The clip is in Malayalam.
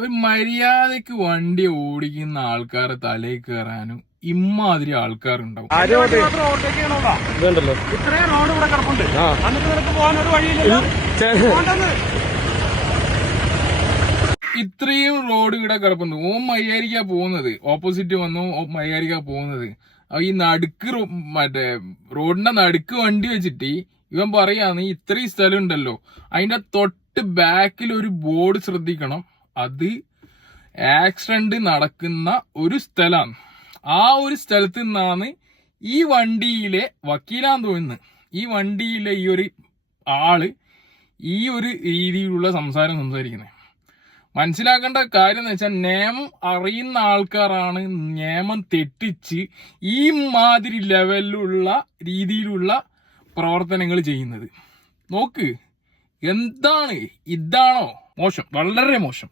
ഒരു മര്യാദക്ക് വണ്ടി ഓടിക്കുന്ന ആൾക്കാരെ തലയിൽ കയറാനും ഇമ്മാതിരി ആൾക്കാരുണ്ടാവും. ഇത്രയും റോഡ് ഇവിടെ കിടപ്പുണ്ട്, എന്നിട്ട് നിനക്ക് പോകാനൊരു വഴിയില്ലല്ലോ. ഇത്രയും റോഡ് ഇവിടെ കിടപ്പുണ്ട്. മയ്യാരിക്കാ പോകുന്നത്, ഓപ്പോസിറ്റ് വന്നു മയ്യാരിക്കാ പോകുന്നത്. ഈ നടുക്ക് മറ്റേ റോഡിന്റെ നടുക്ക് വണ്ടി വെച്ചിട്ട് ഇവൻ പറയാന്ന് ഇത്രയും സ്ഥലം ഉണ്ടല്ലോ, അതിന്റെ തൊട്ട് ബാക്കിൽ ഒരു ബോർഡ് ശ്രദ്ധിക്കണം, അത് ആക്സിഡന്റ് നടക്കുന്ന ഒരു സ്ഥലമാണ്. ആ ഒരു സ്ഥലത്ത് നിന്നാണ് ഈ വണ്ടിയിലെ വക്കീലാന്ന് തോന്നുന്നത്, ഈ വണ്ടിയിലെ ഈ ഒരു ആള് ഈ ഒരു രീതിയിലുള്ള സംസാരിക്കുന്നത്. മനസ്സിലാക്കേണ്ട കാര്യം എന്ന് വെച്ചാൽ, നിയമം അറിയുന്ന ആൾക്കാരാണ് നിയമം തെറ്റിച്ച് ഈ മാതിരി ലെവലിലുള്ള രീതിയിലുള്ള പ്രവർത്തനങ്ങൾ ചെയ്യുന്നത്. നോക്ക്, എന്താണ് ഇതാണോ മോശം? വളരെ മോശം.